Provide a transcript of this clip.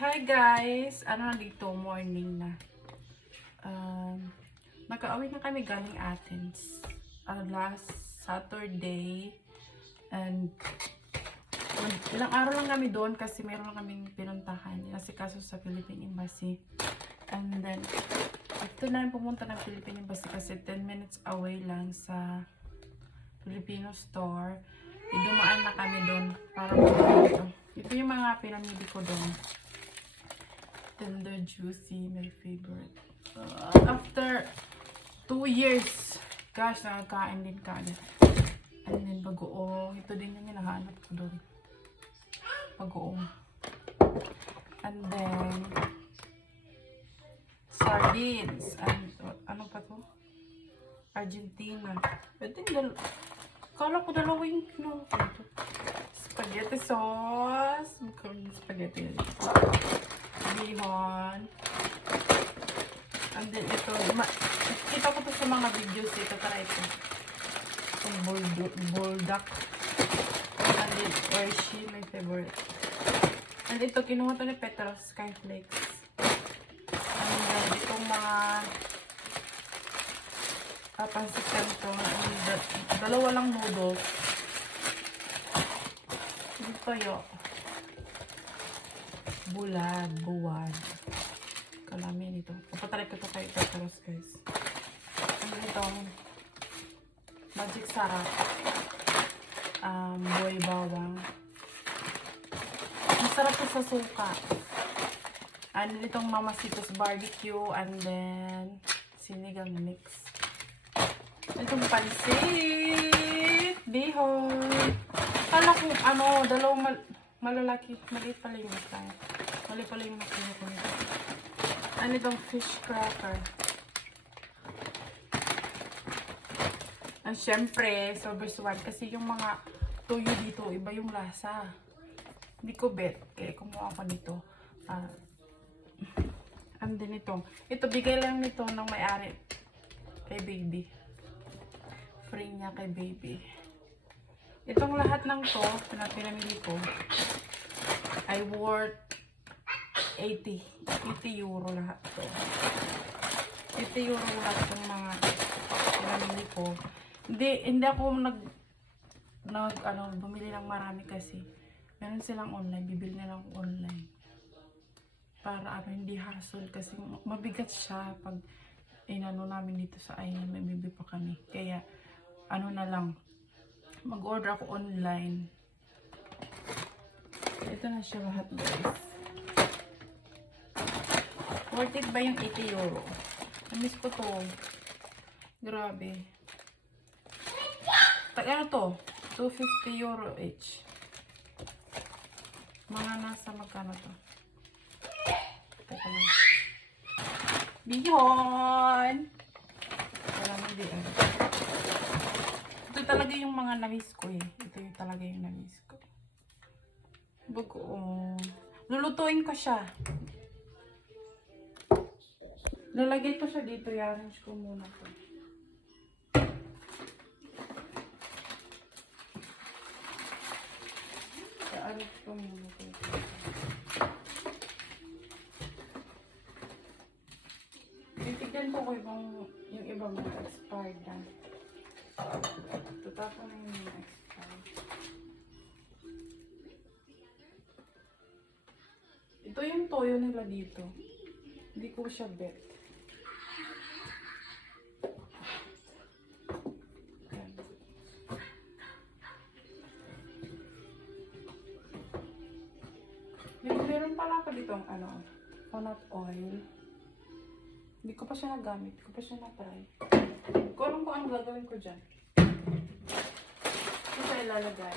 Hi guys! Ano na dito? Morning na. Nag-away na kami galing Athens. Last Saturday. And ilang araw lang kami doon kasi meron lang kaming pinuntahan. Kasi kaso sa Philippine Embassy. And then, after na pumunta ng Philippine Embassy kasi 10 minutes away lang sa Filipino store. Dumaan na kami doon para bumili ito. Ito yung mga pinamili ko doon. Tender Juicy, my favorite. After 2 years, gosh, nakakain din ka. And then bagoong. Ito din yung hinahanap ko doon. Bagoong. And then sardines. And ano pa to? Argentina. Kala ko dalawa yung kinuha ko. Spaghetti sauce. Magkaroon spaghetti. Bihon. And then ito. Kita ko to sa mga videos. Ito, tara ito. Itong bulldog. And then Hershey, my favorite. And ito, kinuha to ni Petros. Skyflakes. And then itong mga papansit kanto. Dalawa lang noodles. Dito yo. Buwad. Kalamin ito. Papatry ko ito kay Petros, guys. Ano itong magic sarap. Buhay bawang. Masarap ito sa suka. And itong Mamacita's barbecue. And then sinigang mix. Itong pansit. Bihon. Kala ko, dalawang malalaki. Maliit pala yung isa. Mali pala yung makina ko nito. Ano itong fish cracker. And syempre, sobrang suwan. Kasi yung mga tuyo dito, iba yung lasa. Hindi ko bet. Kaya kumuha ko nito. And then ito. Ito, bigay lang nito ng may-ari. Kay baby. Free niya kay baby. Itong lahat ng to, na pinamili ko, ay worth 80 euro lahat to. 80 euro lahat ng mga pinamili ko. Hindi ako bumili ng marami kasi meron silang online, bibili na lang online. Para hindi hassle kasi mabigat siya pag inano namin dito sa ay may bibi pa kami. Kaya na lang, mag-order ako online. Ito na siya lahat, guys. Worth it ba yung 80 euro? Namiss ko to. Grabe. Ano to? 250 euro each. Mga nasa magkano to? Teka lang. Bihon! Wala nang diyan. Ito talaga yung mga namiss ko eh. Ito yung talaga yung namiss ko. Bagoong. Lulutuin ko siya. Lalagay ko siya dito. I-arrange ko muna to. I-arrange ko muna to. Titignan ko yung ibang expired na. Tutapon na yung expired. Ito yung toyo nila dito. Hindi ko siya bet. Meron pala ako ditong coconut oil. Hindi ko pa siya nagamit. Hindi ko pa siya na-try. Kung alam ko ano gagawin ko dyan. Ito sa ilalagay.